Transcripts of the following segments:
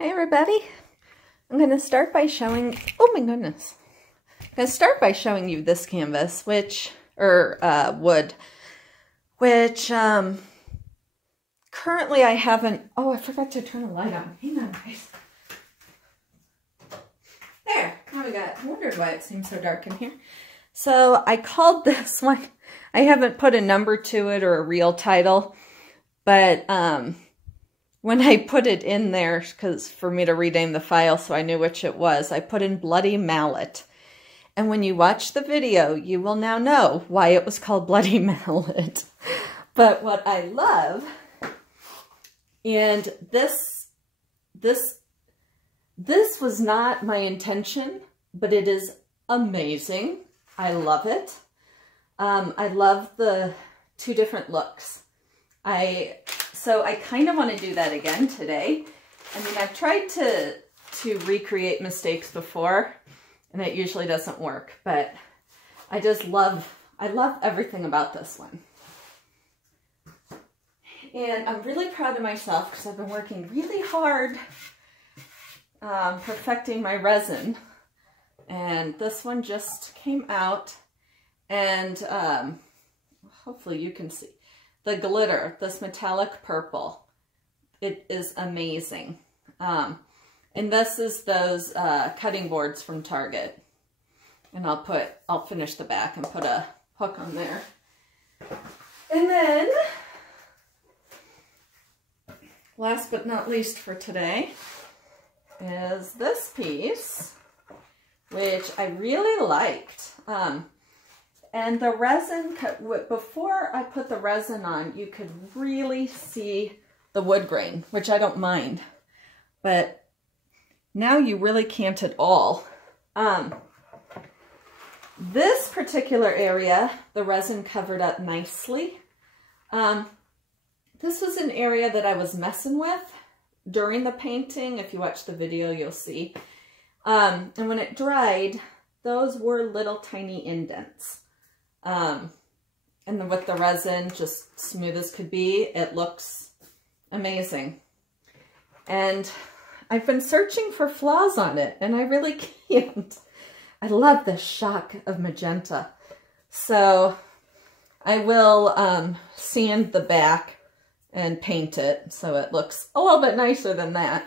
Hey everybody, I'm going to start by showing, oh my goodness, I'm going to start by showing you this canvas, wood, which currently I haven't, oh, I forgot to turn the light on. Hang on, guys. There, now we got, I wondered why it seems so dark in here. So I called this one, I haven't put a number to it or a real title, but when I put it in there, because for me to rename the file so I knew which it was, I put in Bloody Mallet. And when you watch the video, you will now know why it was called Bloody Mallet. But what I love, and this was not my intention, but it is amazing. I love it. I love the two different looks. So I kind of want to do that again today. I mean, I've tried to recreate mistakes before, and it usually doesn't work, but I love everything about this one. And I'm really proud of myself because I've been working really hard perfecting my resin. And this one just came out, and hopefully you can see. The glitter, this metallic purple, it is amazing. And this is those cutting boards from Target. And I'll finish the back and put a hook on there. And then, last but not least for today, is this piece, which I really liked. And the resin, before I put the resin on, you could really see the wood grain, which I don't mind. But now you really can't at all. This particular area, the resin covered up nicely. This was an area that I was messing with during the painting. If you watch the video, you'll see. And when it dried, those were little tiny indents. And then with the resin, just smooth as could be, it looks amazing. And I've been searching for flaws on it, and I really can't. I love the shock of magenta. So I will sand the back and paint it so it looks a little bit nicer than that.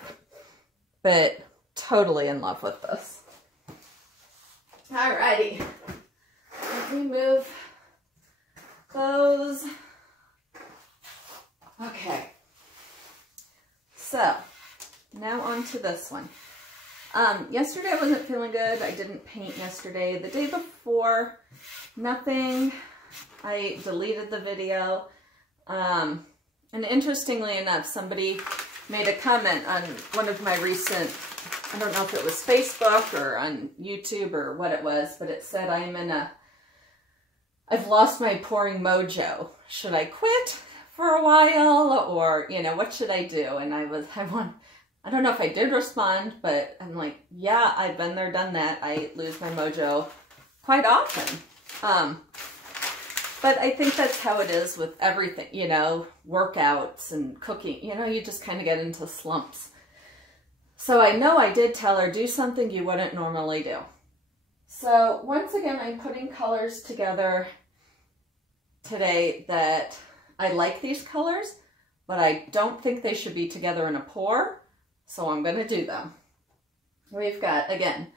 But totally in love with this. Alrighty. Let me move those. Okay. So, now on to this one. Yesterday I wasn't feeling good. I didn't paint yesterday. The day before, nothing. I deleted the video. And interestingly enough, somebody made a comment on one of my recent, I don't know if it was Facebook or on YouTube or what it was, but it said I've lost my pouring mojo. Should I quit for a while, or, you know, what should I do? And I don't know if I did respond, but I'm like, yeah, I've been there, done that. I lose my mojo quite often. But I think that's how it is with everything, you know, workouts and cooking. You know, you just kind of get into slumps. So I know I did tell her, do something you wouldn't normally do. So once again, I'm putting colors together today that I like these colors, but I don't think they should be together in a pour. So I'm going to do them. We've got, again,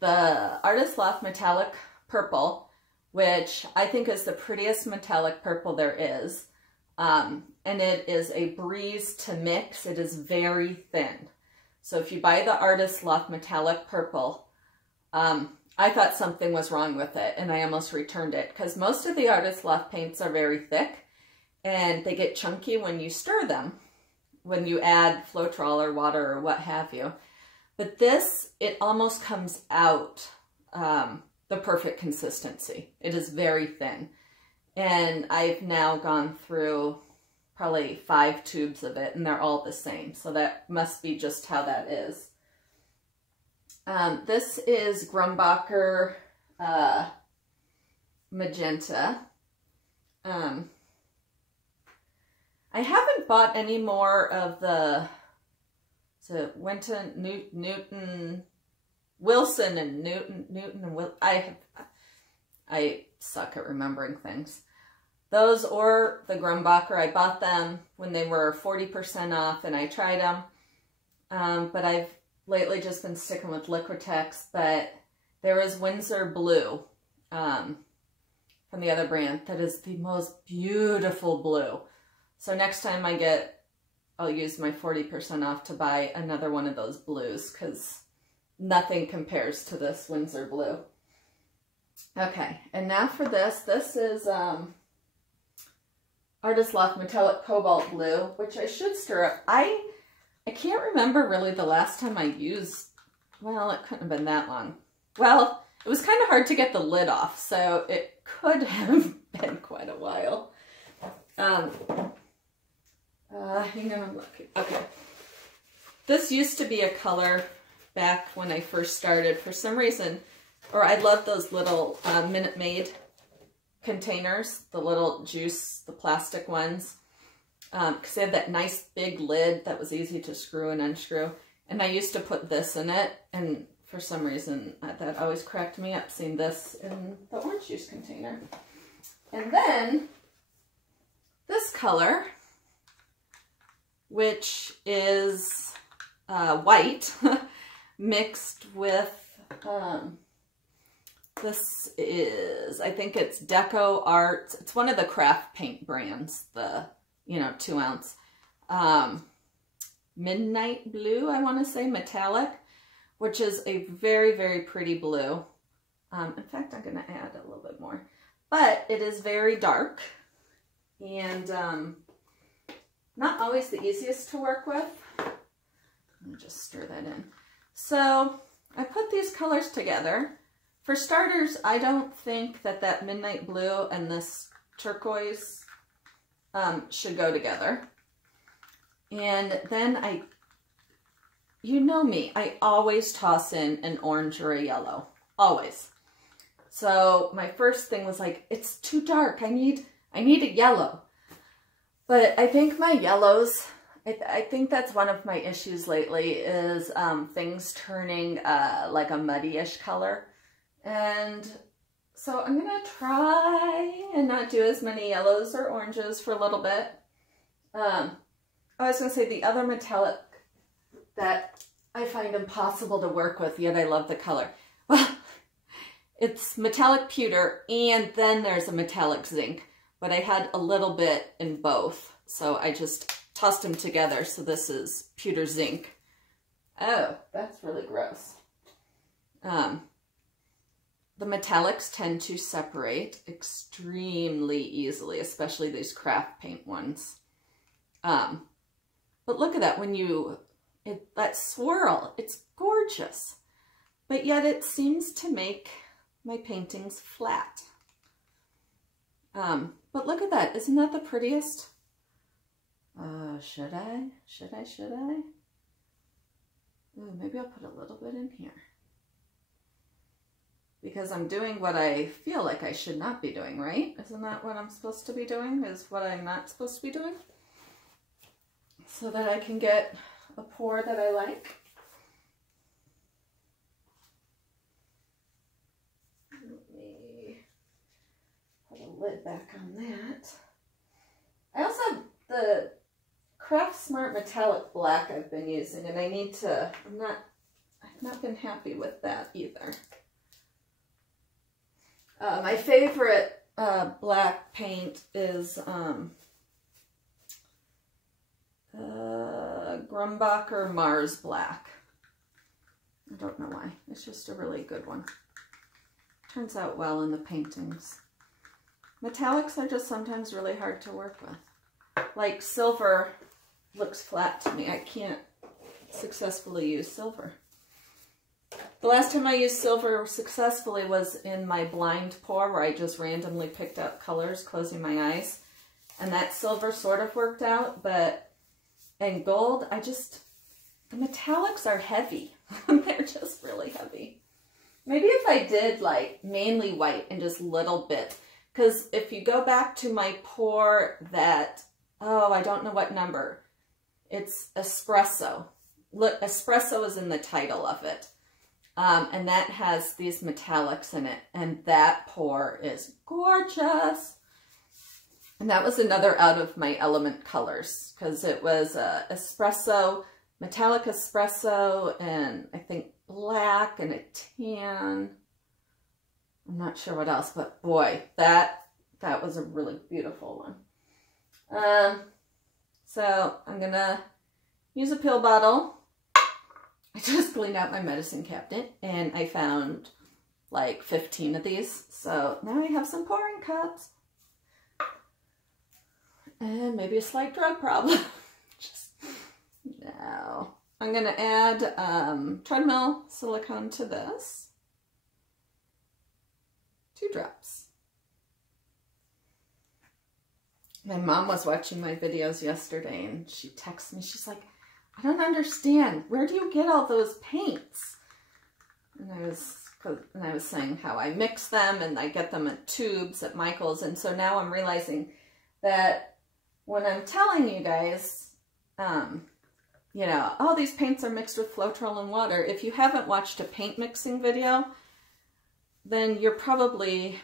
the Artist Loft Metallic Purple, which I think is the prettiest metallic purple there is. And it is a breeze to mix. It is very thin. So if you buy the Artist Loft Metallic Purple, I thought something was wrong with it, and I almost returned it, because most of the Artist Loft paints are very thick, and they get chunky when you stir them, when you add Floetrol or water or what have you. But this, it almost comes out the perfect consistency. It is very thin. And I've now gone through probably 5 tubes of it, and they're all the same. So that must be just how that is. This is Grumbacher Magenta. I haven't bought any more of the So Winton, Newton, Wilson, and Newton, and Will. I suck at remembering things. Those or the Grumbacher, I bought them when they were 40% off, and I tried them. But I've lately just been sticking with Liquitex. But there is Windsor Blue from the other brand that is the most beautiful blue. So next time I get, I'll use my 40% off to buy another one of those blues, because nothing compares to this Windsor Blue. Okay, and now for this. This is Artist Loft Metallic Cobalt Blue, which I should stir up. I can't remember really the last time I used, well, it couldn't have been that long. Well, it was kind of hard to get the lid off, so it could have been quite a while. Hang on, I'm looking. Okay. This used to be a color back when I first started. For some reason, or I love those little Minute Maid containers, the little juice, the plastic ones, because they have that nice big lid that was easy to screw and unscrew. And I used to put this in it, and for some reason that always cracked me up, seeing this in the orange juice container. And then this color, which is white mixed with, this is, I think it's Deco Arts. It's one of the craft paint brands, the, 2 ounce. Midnight Blue, I want to say, metallic, which is a very, very pretty blue. In fact, I'm going to add a little bit more. But it is very dark and not always the easiest to work with. Let me just stir that in. So I put these colors together. For starters, I don't think that Midnight Blue and this turquoise should go together. And then you know me, I always toss in an orange or a yellow, always. So my first thing was like, it's too dark, I need a yellow. But I think my yellows, I think that's one of my issues lately, is things turning like a muddy-ish color. And so I'm going to try and not do as many yellows or oranges for a little bit. I was going to say the other metallic that I find impossible to work with, yet I love the color. Well, it's metallic pewter, and then there's a metallic zinc, but I had a little bit in both, so I just tossed them together. So this is pewter zinc. Oh, that's really gross. The metallics tend to separate extremely easily, especially these craft paint ones. But look at that, that swirl, it's gorgeous. But yet it seems to make my paintings flat. But look at that, isn't that the prettiest? Should I? Ooh, maybe I'll put a little bit in here. Because I'm doing what I feel like I should not be doing, right? Isn't that what I'm supposed to be doing, is what I'm not supposed to be doing? So that I can get a pour that I like. Let me put a lid back on that. I also have the Craft Smart Metallic Black I've been using, and I need to, I've not been happy with that either. My favorite black paint is Grumbacher Mars Black. I don't know why. It's just a really good one. Turns out well in the paintings. Metallics are just sometimes really hard to work with. Like silver looks flat to me. I can't successfully use silver. The last time I used silver successfully was in my blind pour, where I just randomly picked up colors, closing my eyes. And that silver sort of worked out, but in gold, the metallics are heavy. They're just really heavy. Maybe if I did like mainly white and just little bit, because if you go back to my pour that, oh, I don't know what number, it's espresso. look, espresso is in the title of it. And that has these metallics in it. And that pour is gorgeous. And that was another out of my element colors, because it was espresso, metallic espresso, and I think black and a tan. I'm not sure what else, but boy, that was a really beautiful one. So I'm gonna use a pill bottle. I just cleaned out my medicine cabinet and I found like 15 of these. So now I have some pouring cups. And maybe a slight drug problem. Just, no. I'm going to add treadmill silicone to this. 2 drops. My mom was watching my videos yesterday and she texted me. She's like, I don't understand. Where do you get all those paints? And I was saying how I mix them and I get them in tubes at Michael's. And so now I'm realizing that when I'm telling you guys, you know, all these paints are mixed with Floetrol and water, if you haven't watched a paint mixing video, then you're probably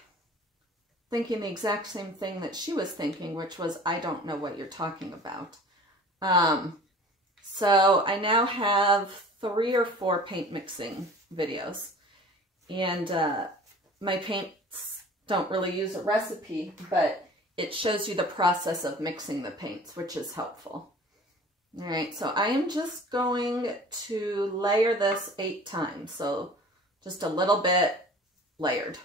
thinking the exact same thing that she was thinking, which was, I don't know what you're talking about. So I now have 3 or 4 paint mixing videos. And my paints don't really use a recipe, but it shows you the process of mixing the paints, which is helpful. All right, so I am just going to layer this 8 times. So just a little bit layered.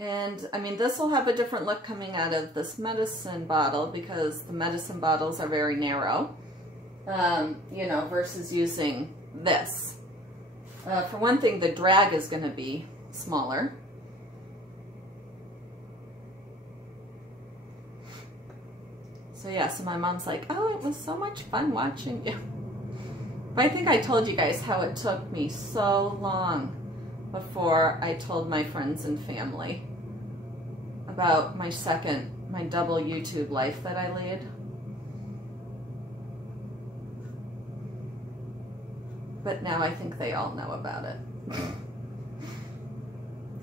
And I mean, this will have a different look coming out of this medicine bottle because the medicine bottles are very narrow, you know, versus using this. For one thing, the drag is going to be smaller. So yeah, so my mom's like, oh, it was so much fun watching you. But I think I told you guys how it took me so long before I told my friends and family about my double YouTube life that I lead. But now I think they all know about it.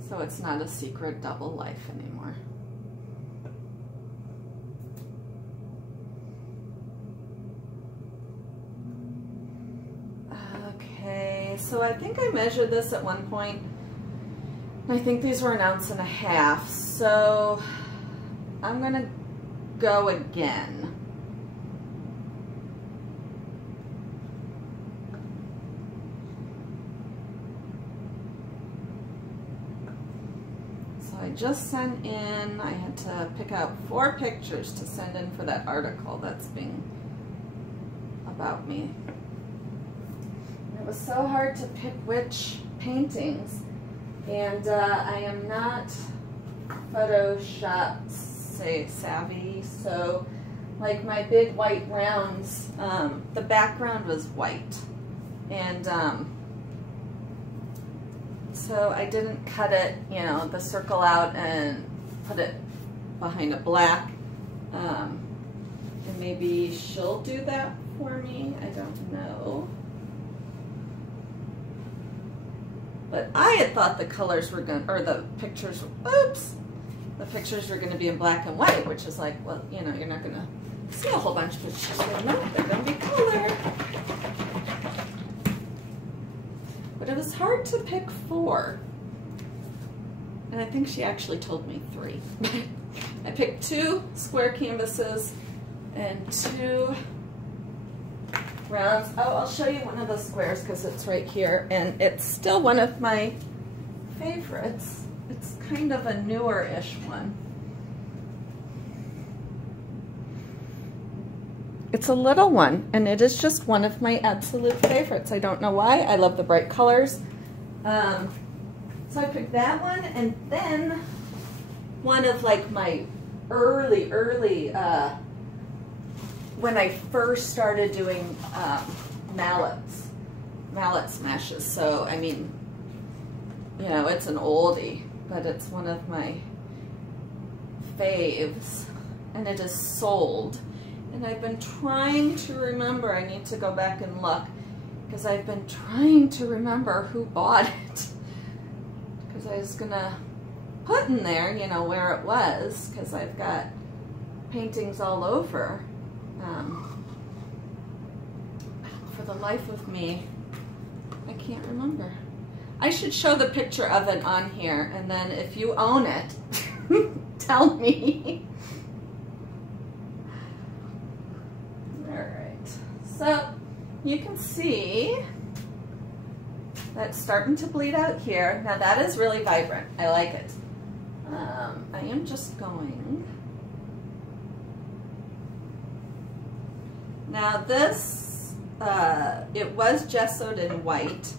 So it's not a secret double life anymore. Okay, so I think I measured this at one point. I think these were 1.5 ounces. So I'm gonna go again. So I just sent in, I had to pick out 4 pictures to send in for that article that's being about me. It was so hard to pick which paintings, and I am not Photoshop savvy, so like my big white rounds, the background was white, and so I didn't cut it, you know, the circle out and put it behind a black, and maybe she'll do that for me, I don't know. But I had thought the colors were going to, or the pictures, oops, the pictures were going to be in black and white, which is like, well, you know, you're not going to see a whole bunch of pictures. No, they're going to be color. But it was hard to pick 4. And I think she actually told me 3. I picked 2 square canvases and 2 rounds. Oh, I'll show you one of the squares because it's right here, and it's still one of my favorites. It's kind of a newer-ish one. It's a little one, and it is just one of my absolute favorites. I don't know why. I love the bright colors. So I picked that one, and then one of like my early when I first started doing mallet smashes. So, I mean, you know, it's an oldie, but it's one of my faves, and it is sold. And I've been trying to remember, I need to go back and look, because I've been trying to remember who bought it. Because I was gonna put in there, you know, where it was, because I've got paintings all over. For the life of me, I can't remember. I should show the picture of it on here, and then if you own it, tell me. Alright, so you can see that's starting to bleed out here. Now that is really vibrant. I like it. I am just going. Now this, it was gessoed in white,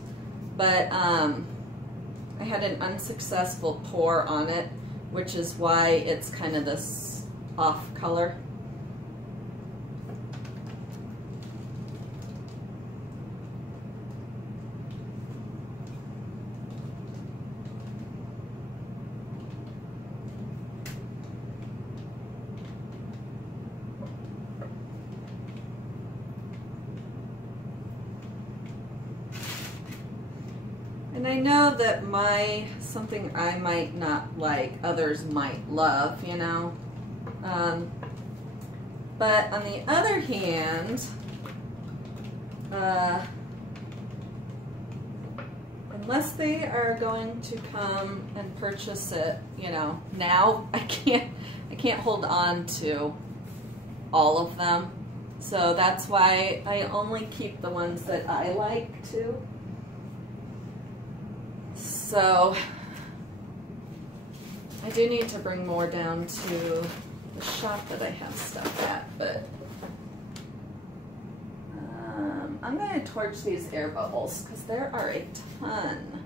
but I had an unsuccessful pour on it, which is why it's kind of this off color. And I know that something I might not like, others might love, you know. But on the other hand, unless they are going to come and purchase it, you know, now I can't hold on to all of them. So that's why I only keep the ones that I like to. So I do need to bring more down to the shop that I have stuff at, but I'm going to torch these air bubbles because there are a ton.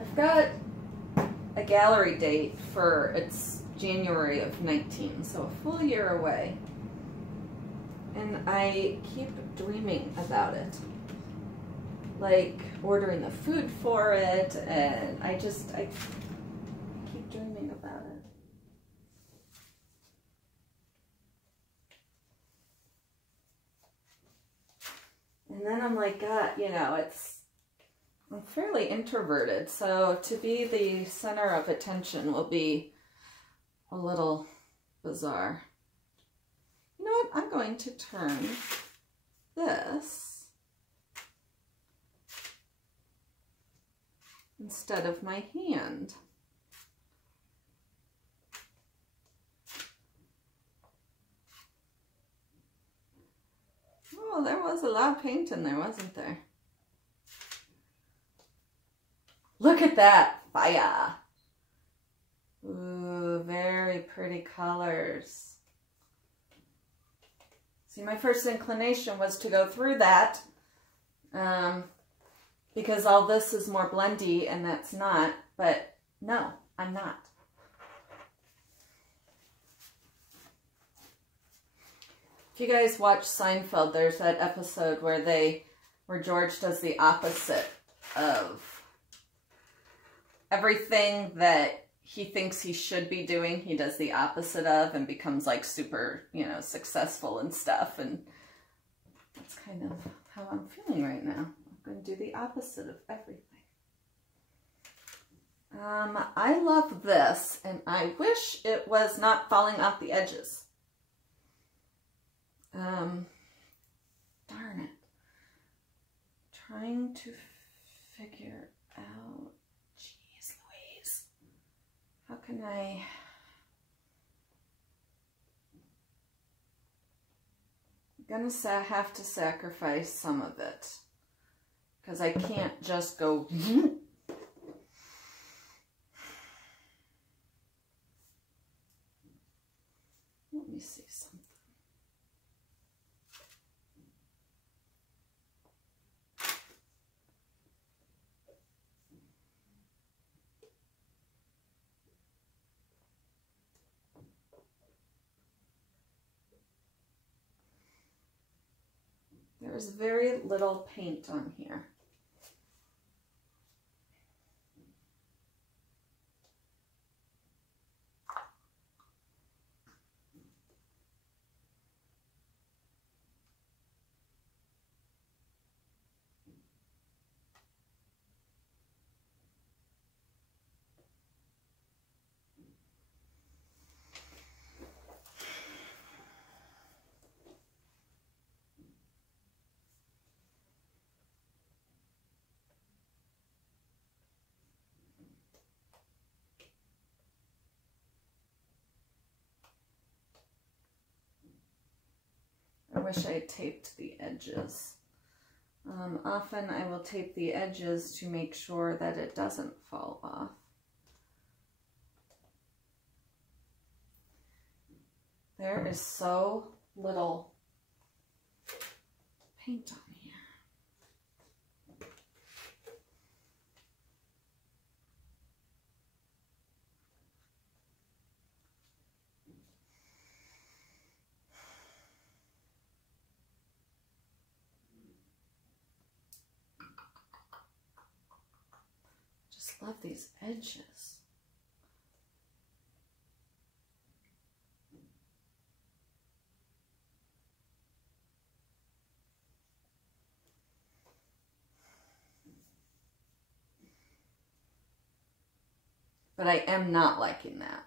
I've got a gallery date for it's January of 19, so a full year away. And I keep dreaming about it. Like ordering the food for it, and I keep dreaming about it. And then I'm like, God, you know, I'm fairly introverted, so to be the center of attention will be a little bizarre. You know what? I'm going to turn this instead of my hand. Oh, there was a lot of paint in there, wasn't there? Look at that fire. Ooh, very pretty colors. See, my first inclination was to go through that because all this is more blendy and that's not, but no, I'm not. If you guys watch Seinfeld, there's that episode where George does the opposite of everything that he thinks he should be doing, he does the opposite of and becomes like super, you know, successful and stuff. And that's kind of how I'm feeling right now. I'm going to do the opposite of everything. I love this, and I wish it was not falling off the edges. Darn it. Trying to figure out, jeez Louise, how can I, I'm gonna have to sacrifice some of it because I can't just go let me see something. There There's very little paint on here. I wish I had taped the edges. Often I will tape the edges to make sure that it doesn't fall off. There is so little paint on here. Love these edges. But I am not liking that.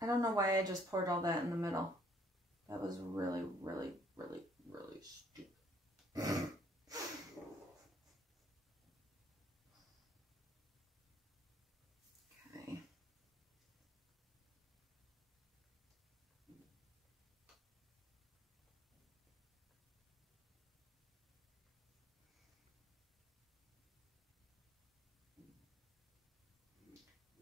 I don't know why I just poured all that in the middle. That was really, really, really, really stupid.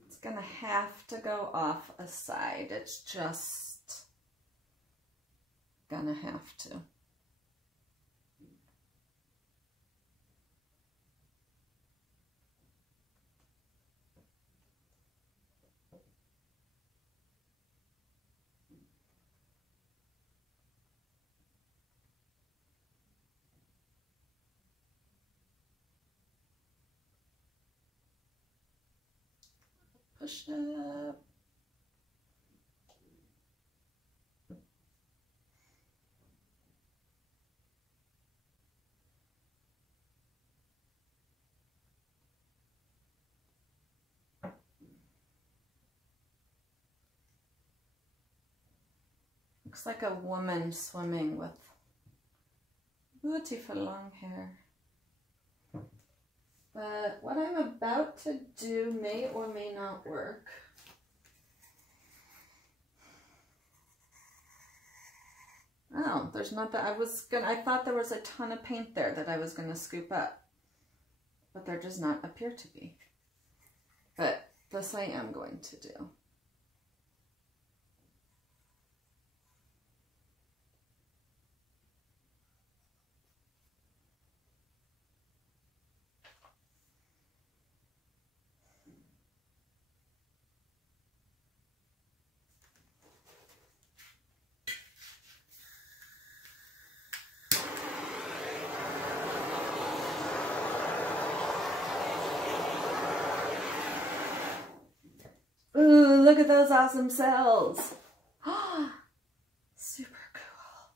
It's gonna have to go off a side. It's just gonna have to. Push up. Looks like a woman swimming with beautiful long hair. But what I'm about to do may or may not work. Oh, there's not that. I thought there was a ton of paint there that I was gonna scoop up. But there does not appear to be. But this I am going to do. Ooh, look at those awesome cells. Super cool.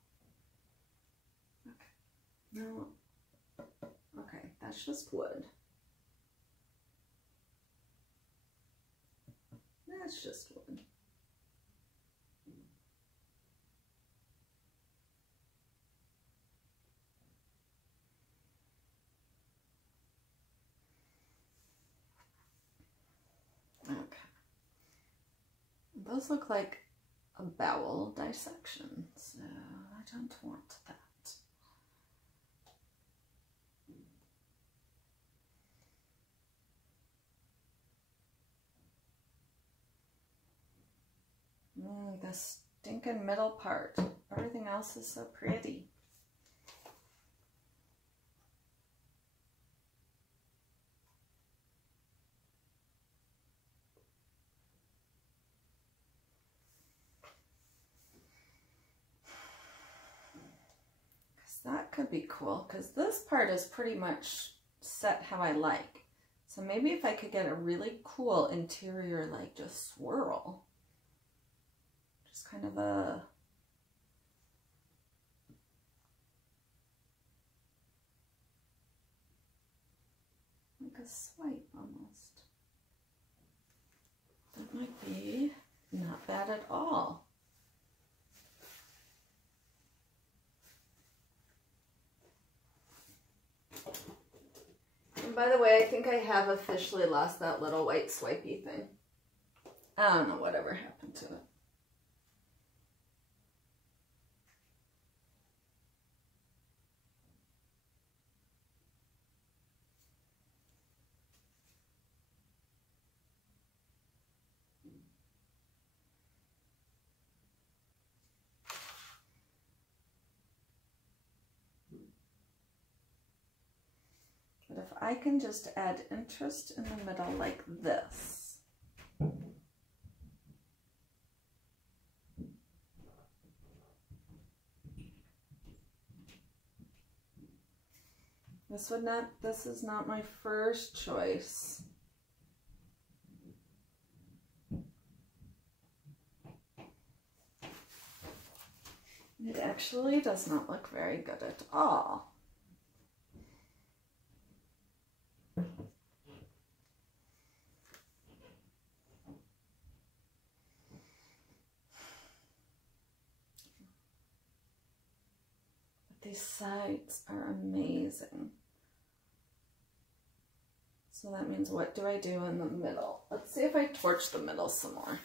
Okay. No. Okay, that's just wood. That's just wood. Okay. Those look like a bowel dissection, so I don't want that. The stinking middle part. Everything else is so pretty. could be cool because this part is pretty much set how I like. So maybe if I could get a really cool interior, like just swirl. Just kind of a... like a swipe almost. That might be not bad at all. And by the way, I think I have officially lost that little white swipey thing. I don't know whatever happened to it. But if I can just add interest in the middle like this. This is not my first choice. It actually does not look very good at all. These sides are amazing. So that means what do I do in the middle? Let's see if I torch the middle some more.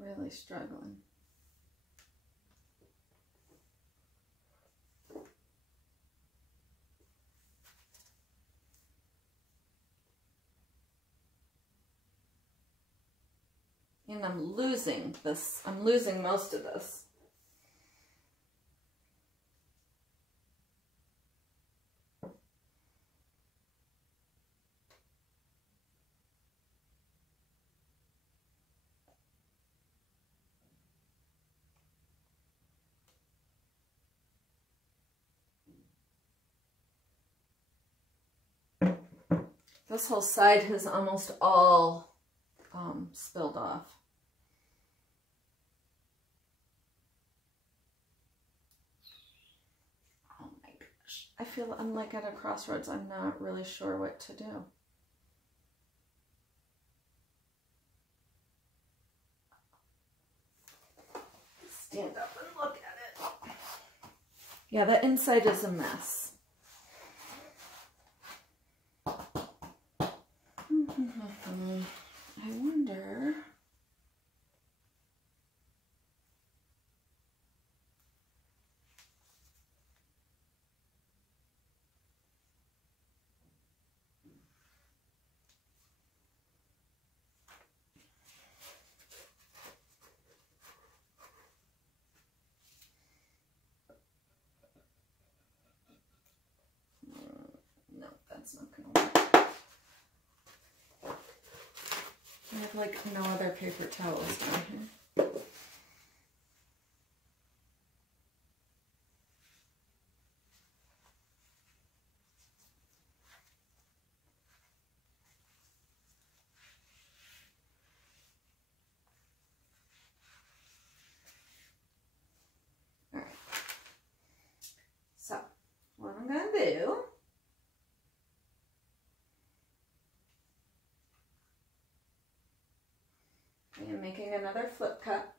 Really struggling. And I'm losing this. I'm losing most of this. This whole side has almost all spilled off. Oh my gosh. I feel I'm like at a crossroads. I'm not really sure what to do. Stand up and look at it. Yeah, the inside is a mess. I wonder. No, that's not gonna work. I have like no other paper towels down here. I am making another flip cup.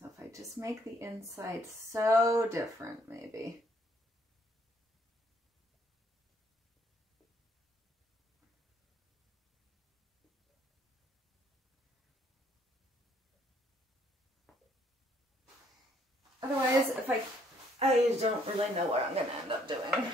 So if I just make the inside so different, maybe. Otherwise, if I don't really know what I'm going to end up doing.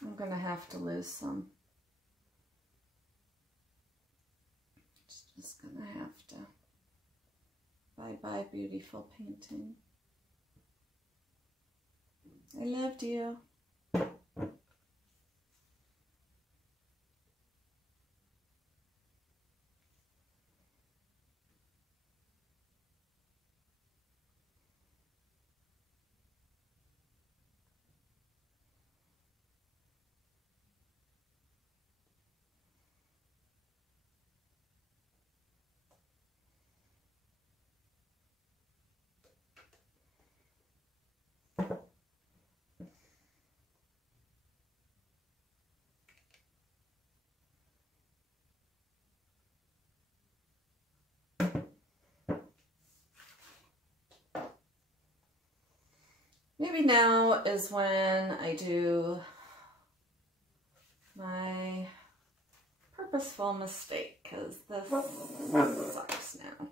I'm going to have to lose some. Just going to have to. Bye-bye, beautiful painting. I loved you. Maybe now is when I do my purposeful mistake, because this sucks now.